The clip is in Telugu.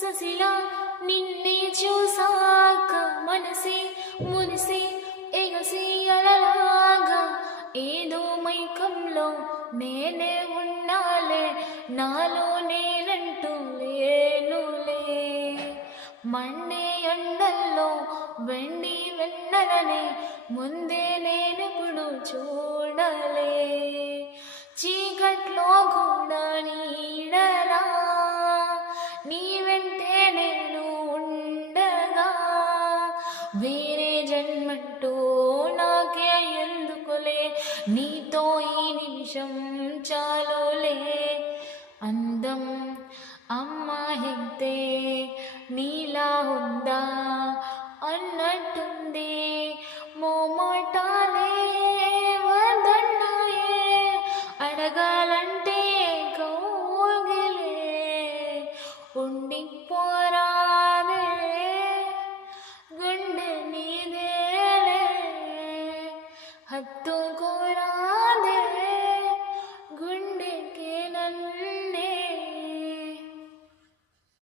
సుశీలా నిన్నే చూసాక మనసే మురిసి ఎగసి అలలాగా ఏదో మైకంలో నేనే ఉన్నాలే నాలో నేనంటూ లేనులే మండే ఎండల్లో వెండి వెన్నెలనే ముందే నేనెప్పుడు చూడలే చీకట్లో కూడా నీడలా నీ వెంటే నేను ఉండగా వేరే జన్మంటూ నాకే ఎందుకులే నీతో ఈ నిమిషం చాలులే అందం అమ్మాయితే నీలా ఉందా అన్నట్టు